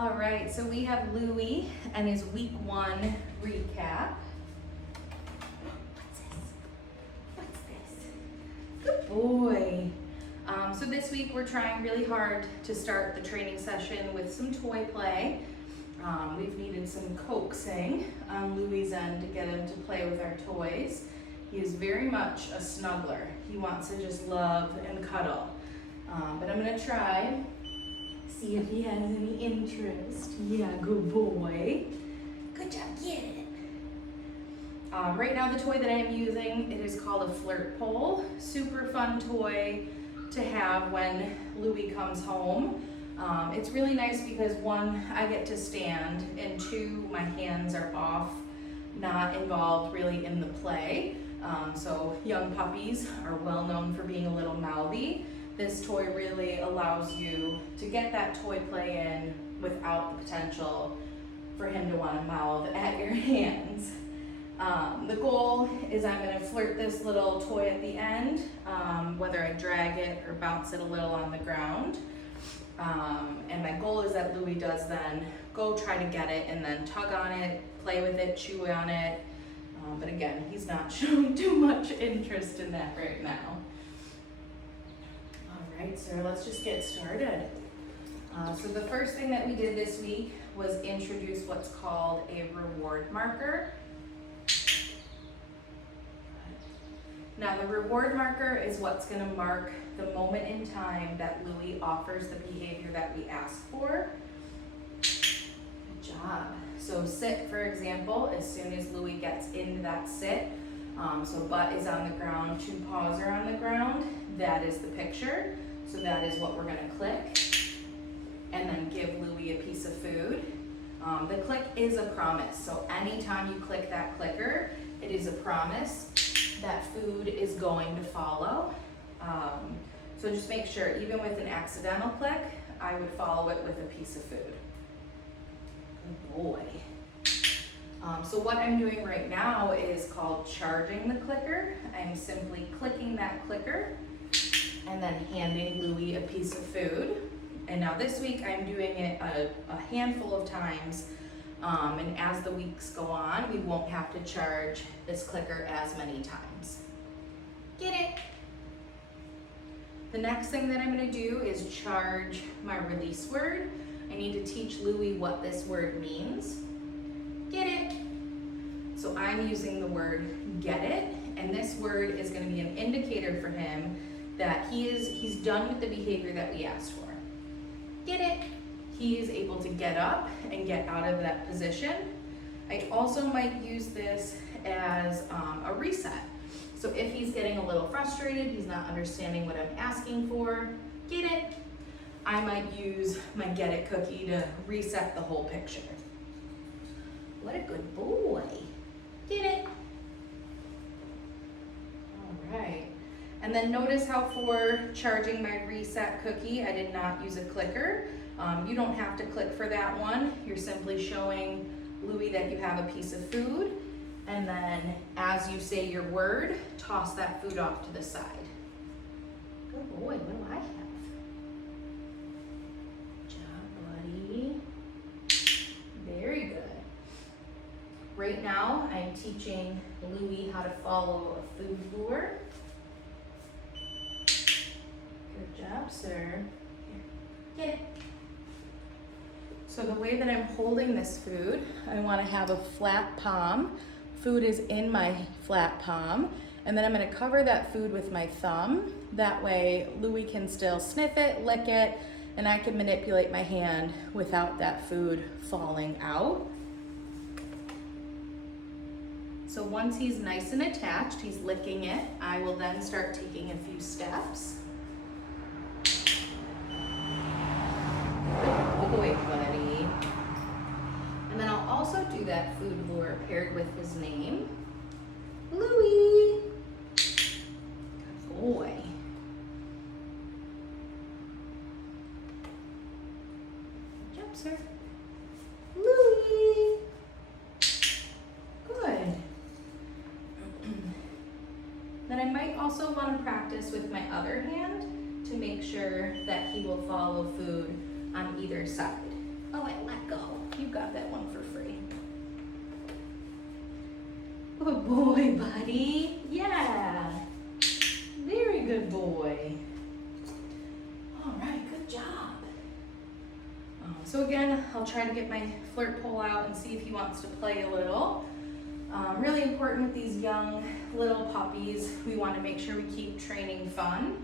All right, so we have Louie and his week 1 recap. What's this? Good boy. So this week we're trying really hard to start the training session with some toy play. We've needed some coaxing on Louie's end to get him to play with our toys. He is very much a snuggler. He wants to just love and cuddle. But I'm gonna try, see if he has any interest. Yeah, good boy. Good job, get it. Right now the toy that I am using, it is called a flirt pole. Super fun toy to have when Louie comes home. It's really nice because 1, I get to stand, and 2, my hands are off, not involved really in the play. So young puppies are well known for being a little mouthy. This toy really allows you to get that toy play in without the potential for him to want to mouth at your hands. The goal is I'm going to flirt this little toy at the end, whether I drag it or bounce it a little on the ground. And my goal is that Louie does then go try to get it and then tug on it, play with it, chew on it. But again, he's not showing too much interest in that right now. All right, so let's just get started. So the first thing that we did this week was introduce what's called a reward marker. Now the reward marker is what's going to mark the moment in time that Louie offers the behavior that we ask for. Good job. So sit, for example, as soon as Louie gets into that sit, so butt is on the ground, 2 paws are on the ground, that is the picture. So that is what we're going to click, and then give Louie a piece of food. The click is a promise, so anytime you click that clicker, it is a promise that food is going to follow. So just make sure, even with an accidental click, I would follow it with a piece of food. Good boy. So what I'm doing right now is called charging the clicker. I'm simply clicking that clicker and then handing Louie a piece of food. And now this week I'm doing it a handful of times. And as the weeks go on, we won't have to charge this clicker as many times. Get it? The next thing that I'm going to do is charge my release word. I need to teach Louie what this word means. Get it? So I'm using the word get it, and this word is going to be an indicator for him that he's done with the behavior that we asked for. Get it? He is able to get up and get out of that position. I also might use this as a reset. So if he's getting a little frustrated, he's not understanding what I'm asking for, get it? I might use my get it cookie to reset the whole picture. What a good boy. Get it? All right. And then notice how for charging my reset cookie, I did not use a clicker. You don't have to click for that one. You're simply showing Louie that you have a piece of food, and then as you say your word, toss that food off to the side. Good boy, what do I have? Good job, buddy. Very good. Right now, I'm teaching Louie how to follow a food lure. Good job, sir. Here, get it. So the way that I'm holding this food, I want to have a flat palm. Food is in my flat palm, and then I'm going to cover that food with my thumb. That way Louie can still sniff it, lick it, and I can manipulate my hand without that food falling out. So once he's nice and attached, he's licking it, I will then start taking a few steps. Good boy, buddy. And then I'll also do that food lure paired with his name. Louie. Good boy. Good job, sir. Louie. Good. Then I might also want to practice with my other hand to make sure that he will follow food on either side. Oh, I let go. You got that one for free. Good boy, buddy. Yeah. Very good boy. All right, good job. So again, I'll try to get my flirt pole out and see if he wants to play a little. Really important with these young little puppies, we want to make sure we keep training fun.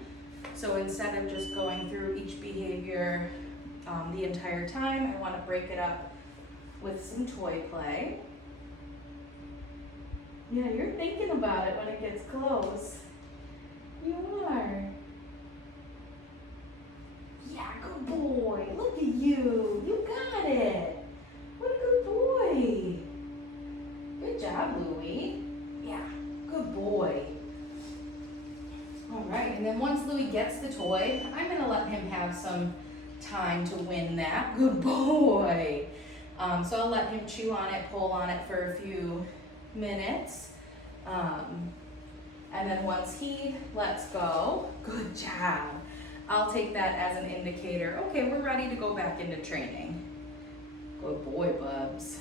So instead of just going through each behavior the entire time, I want to break it up with some toy play. Yeah, you're thinking about it when it gets close. You are. Yeah, good boy. Look at you. You got it. What a good boy. Good job, Louie. Yeah, good boy. All right, and then once Louie gets the toy, I'm gonna let him have some time to win that. Good boy. So I'll let him chew on it, pull on it for a few minutes. And then once he lets go, good job. I'll take that as an indicator. Okay, we're ready to go back into training. Good boy, Bubs.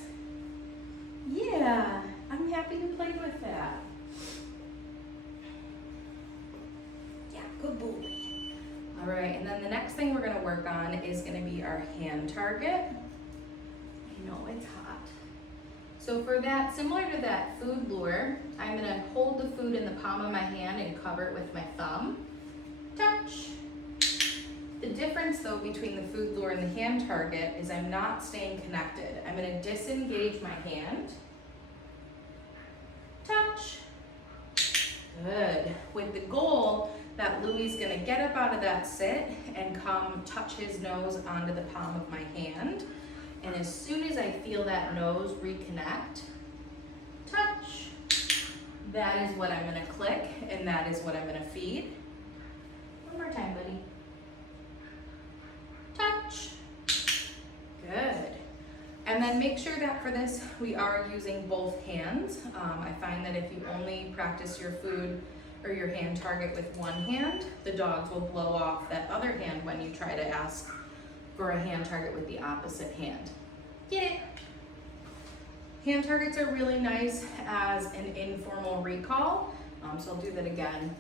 Yeah, I'm happy you played with that. Yeah, good boy. All right, and then the next thing we're gonna work on is gonna be our hand target. I know it's hot. So for that, similar to that food lure, I'm gonna hold the food in the palm of my hand and cover it with my thumb. Touch. The difference though between the food lure and the hand target is I'm not staying connected. I'm gonna disengage my hand. Touch. Good. With the goal that Louie's gonna get up out of that sit and come touch his nose onto the palm of my hand. And as soon as I feel that nose reconnect, touch, that is what I'm gonna click and that is what I'm gonna feed. One more time, buddy. Touch. Good. And then make sure that for this, we are using both hands. I find that if you only practice your food or your hand target with one hand, the dogs will blow off that other hand when you try to ask for a hand target with the opposite hand. Get it? Hand targets are really nice as an informal recall. So I'll do that again.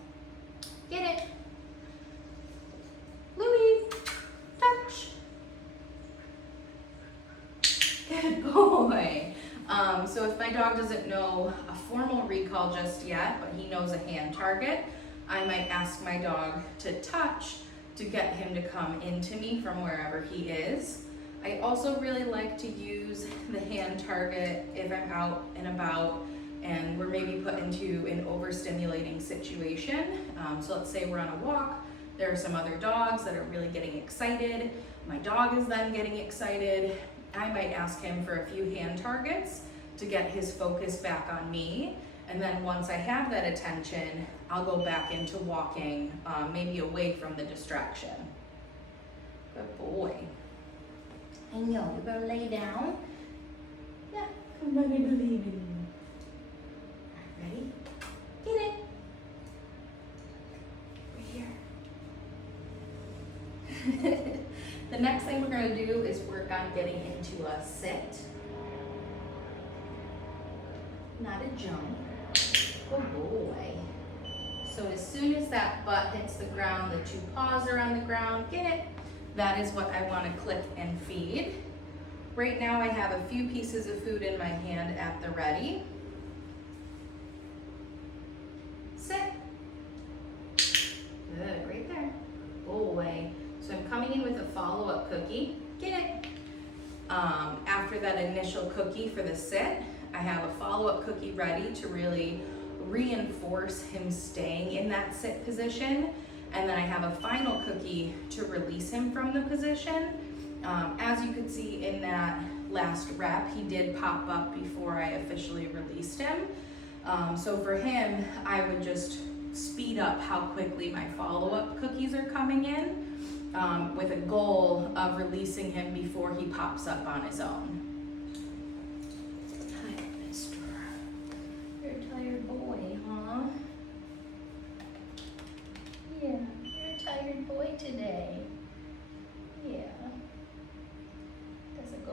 Get it? Louie, touch. Good boy. So if my dog doesn't know a formal recall just yet, but he knows a hand target, I might ask my dog to touch to get him to come into me from wherever he is. I also really like to use the hand target if I'm out and about and we're maybe put into an overstimulating situation. So let's say we're on a walk, there are some other dogs that are really getting excited. My dog is then getting excited. I might ask him for a few hand targets to get his focus back on me. And then once I have that attention, I'll go back into walking, maybe away from the distraction. Good boy. I know, you're gonna lay down? Yeah, come on, I believe in you. All right, ready? Get it. Right here. The next thing we're gonna do is work on getting into a sit. Not a jump. Good boy. So as soon as that butt hits the ground, the two paws are on the ground, get it? That is what I want to click and feed. Right now I have a few pieces of food in my hand at the ready. Sit. Good, right there. Boy. So I'm coming in with a follow-up cookie. Get it? After that initial cookie for the sit, I have a follow-up cookie ready to really reinforce him staying in that sit position. And then I have a final cookie to release him from the position. As you could see in that last rep, he did pop up before I officially released him. So for him, I would just speed up how quickly my follow-up cookies are coming in, with a goal of releasing him before he pops up on his own. Hi, mister. You're a tired boy, huh? Yeah, you're a tired boy today. Yeah. Doesn't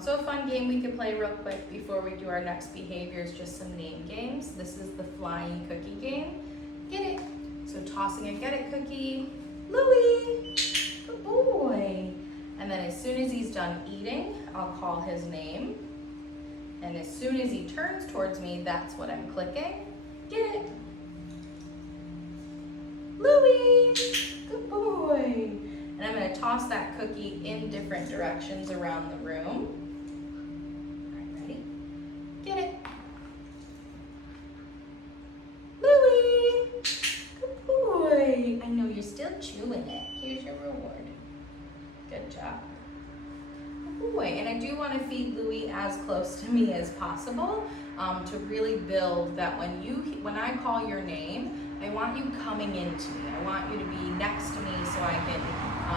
So a fun game we could play real quick before we do our next behavior is just some name games. This is the flying cookie game. Get it. So tossing a get it cookie. Louie, good boy. And then as soon as he's done eating, I'll call his name. And as soon as he turns towards me, that's what I'm clicking. Get it. Louie, good boy. And I'm gonna toss that cookie in different directions around the room. All right, ready? Get it. Louie, good boy. I know you're still chewing it. Here's your reward. Good job. Good boy. And I do want to feed Louie as close to me as possible to really build that when I call your name, I want you coming into me. I want you to be next to me so I can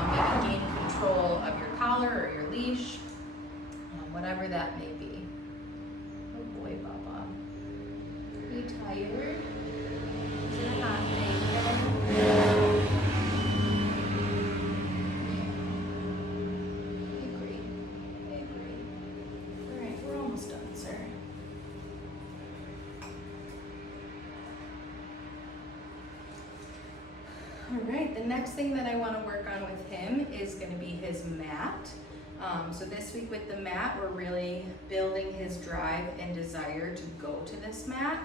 maybe gain control of your collar or your leash, whatever that may be. Oh boy, Baba. Are you tired? Is it a hot day? I agree. All right, we're almost done, sir. All right, the next thing that I want to work on with him is going to be his mat. So this week with the mat, we're really building his drive and desire to go to this mat.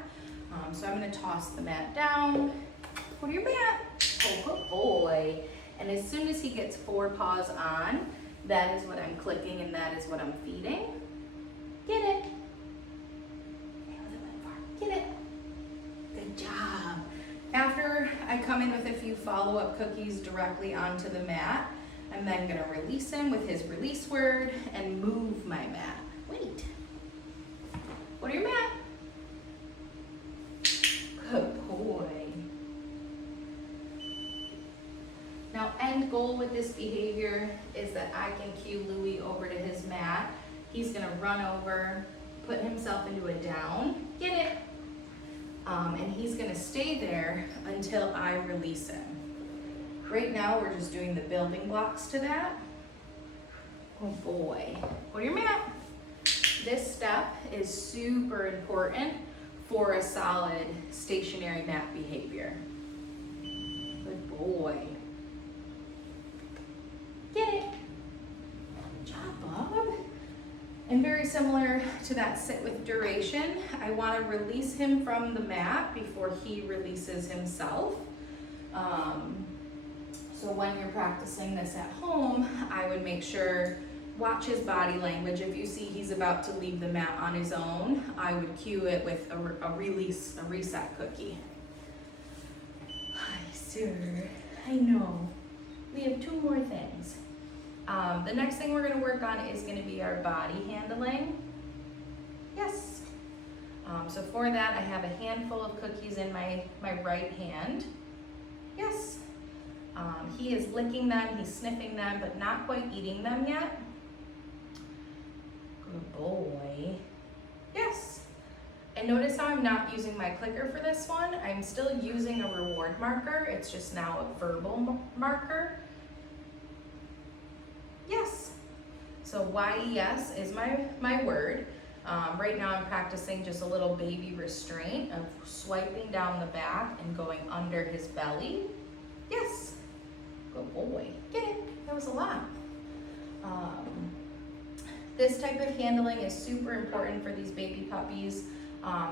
So I'm going to toss the mat down. Go to your mat. Oh, good boy. And as soon as he gets 4 paws on, that is what I'm clicking and that is what I'm feeding. Get it. Get it. Good job. After I come in with a few follow-up cookies directly onto the mat, I'm then going to release him with his release word and move my mat. Wait. Go to your mat. Good boy. Now, end goal with this behavior is that I can cue Louie over to his mat. He's going to run over, put himself into a down. Get it? And he's gonna stay there until I release him. Right now, we're just doing the building blocks to that. Oh boy, go to your mat. This step is super important for a solid stationary mat behavior. Good boy. Get it. Good job, Bob. And very similar to that sit with duration, I want to release him from the mat before he releases himself. So when you're practicing this at home, I would make sure, watch his body language. If you see he's about to leave the mat on his own, I would cue it with a reset cookie. Hi, sir. I know. We have 2 more things. The next thing we're going to work on is going to be our body handling. Yes. So for that, I have a handful of cookies in my right hand. Yes. He is licking them, he's sniffing them, but not quite eating them yet. Good boy. Yes. And notice how I'm not using my clicker for this one. I'm still using a reward marker. It's just now a verbal marker. Yes. So YES is my word. Right now I'm practicing just a little baby restraint of swiping down the back and going under his belly. Yes. Good boy. Get it. That was a lot. This type of handling is super important for these baby puppies,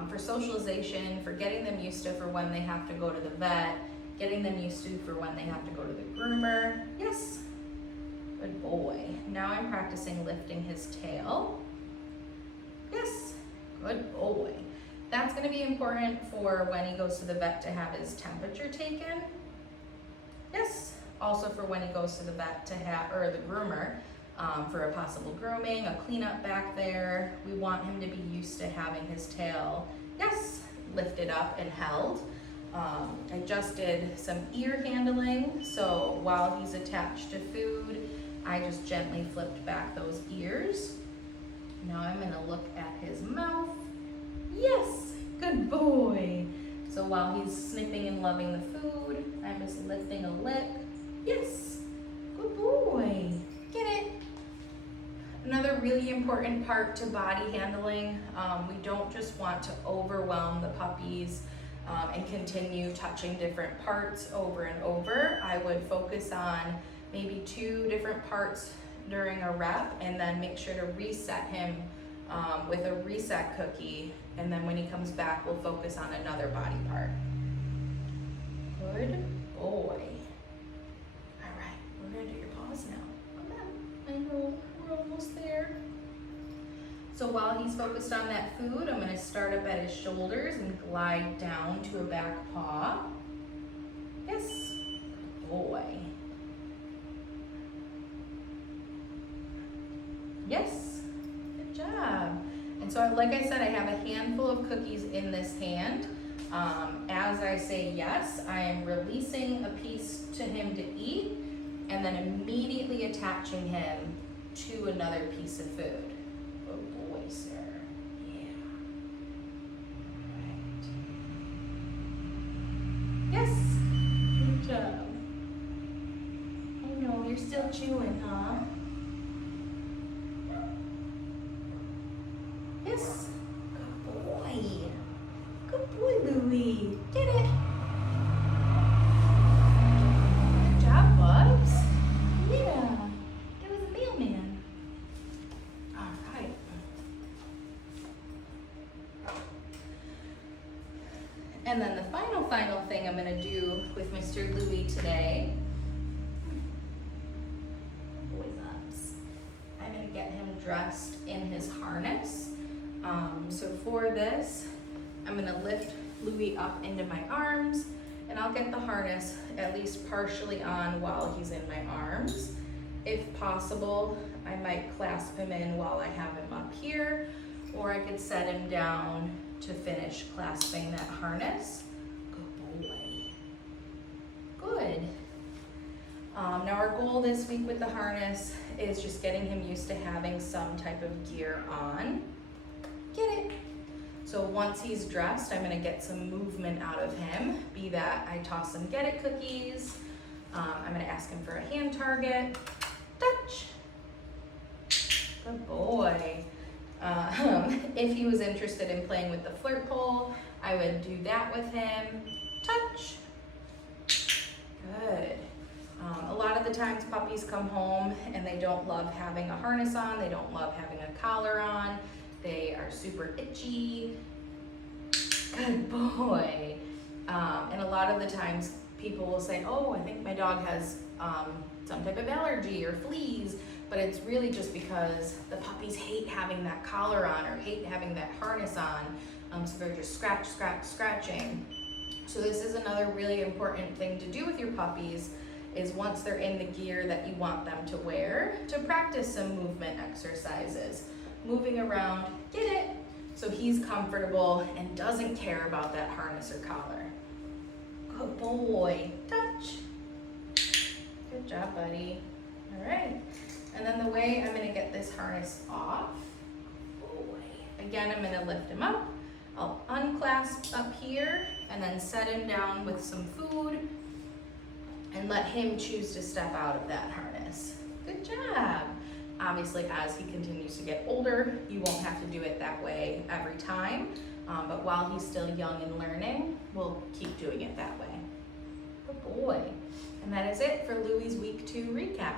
for socialization, for getting them used to for when they have to go to the vet, getting them used to for when they have to go to the groomer. Yes. Good boy. Now I'm practicing lifting his tail. Yes. Good boy. That's going to be important for when he goes to the vet to have his temperature taken. Yes. Also for when he goes to the vet to have, or the groomer, for a possible grooming, a cleanup back there. We want him to be used to having his tail, yes, lifted up and held. I just did some ear handling, so while he's attached to food, I just gently flipped back those ears. Now I'm gonna look at his mouth. Yes, good boy. So while he's sniffing and loving the food, I'm just lifting a lip. Yes, good boy. Get it. Another really important part to body handling, we don't just want to overwhelm the puppies and continue touching different parts over and over. I would focus on maybe 2 different parts during a rep, and then make sure to reset him with a reset cookie, and then when he comes back, we'll focus on another body part. Good boy. All right, we're gonna do your paws now. Come on, I know, we're almost there. So while he's focused on that food, I'm gonna start up at his shoulders and glide down to a back paw. Yes, good boy. Yes, good job. And so like I said, I have a handful of cookies in this hand. As I say yes, I am releasing a piece to him to eat and then immediately attaching him to another piece of food. Good boy, sir. Yeah. Right. Yes, good job. I know, you're still chewing, huh? Yes. Good boy. Good boy, Louie. Get it. Good job, Bubs. Yeah. That was a mailman. All right. And then the final thing I'm going to do with Mr. Louie today. Boy, Bubs. I'm going to get him dressed in his harness. So for this, I'm gonna lift Louie up into my arms, and I'll get the harness at least partially on while he's in my arms. If possible, I might clasp him in while I have him up here, or I could set him down to finish clasping that harness. Good boy. Good. Now our goal this week with the harness is just getting him used to having some type of gear on. Get it. So once he's dressed, I'm gonna get some movement out of him, be that I toss some get it cookies, I'm gonna ask him for a hand target, touch, good boy. If he was interested in playing with the flirt pole, I would do that with him, touch, good. A lot of the times puppies come home and they don't love having a harness on, they don't love having a collar on. They are super itchy. Good boy. And a lot of the times people will say, oh, I think my dog has some type of allergy or fleas, but it's really just because the puppies hate having that collar on or hate having that harness on. So they're just scratching. So this is another really important thing to do with your puppies, is once they're in the gear that you want them to wear, to practice some movement exercises. Moving around, get it, so he's comfortable and doesn't care about that harness or collar. Good boy, touch. Good job, buddy. All right, and then the way I'm gonna get this harness off, again, I'm gonna lift him up. I'll unclasp up here and then set him down with some food and let him choose to step out of that harness. Good job. Obviously, as he continues to get older, you won't have to do it that way every time, but while he's still young and learning, we'll keep doing it that way. Good boy. And that is it for Louie's week 2 recap.